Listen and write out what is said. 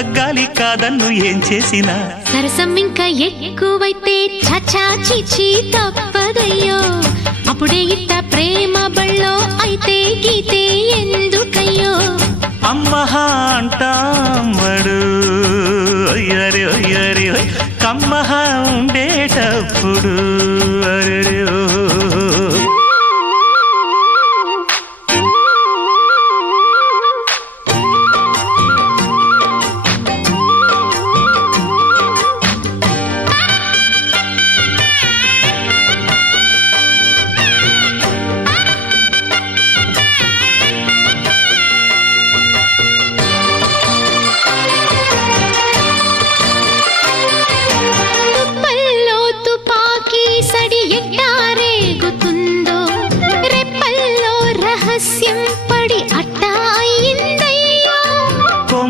తగ్గాలి కాదన్ను ఏం చేసినా సరసం ఇంకా ఎక్కువైతే చచా చిచి తప్పదయ్యో అప్పుడే ఇట్ట ప్రేమ బళ్ళో అయితే గీతే ఎందుకయ్యో అమ్మహా అంటామడు ఒయ్యరి ఒయ్యరి కమ్మహా ఉండేటప్పుడు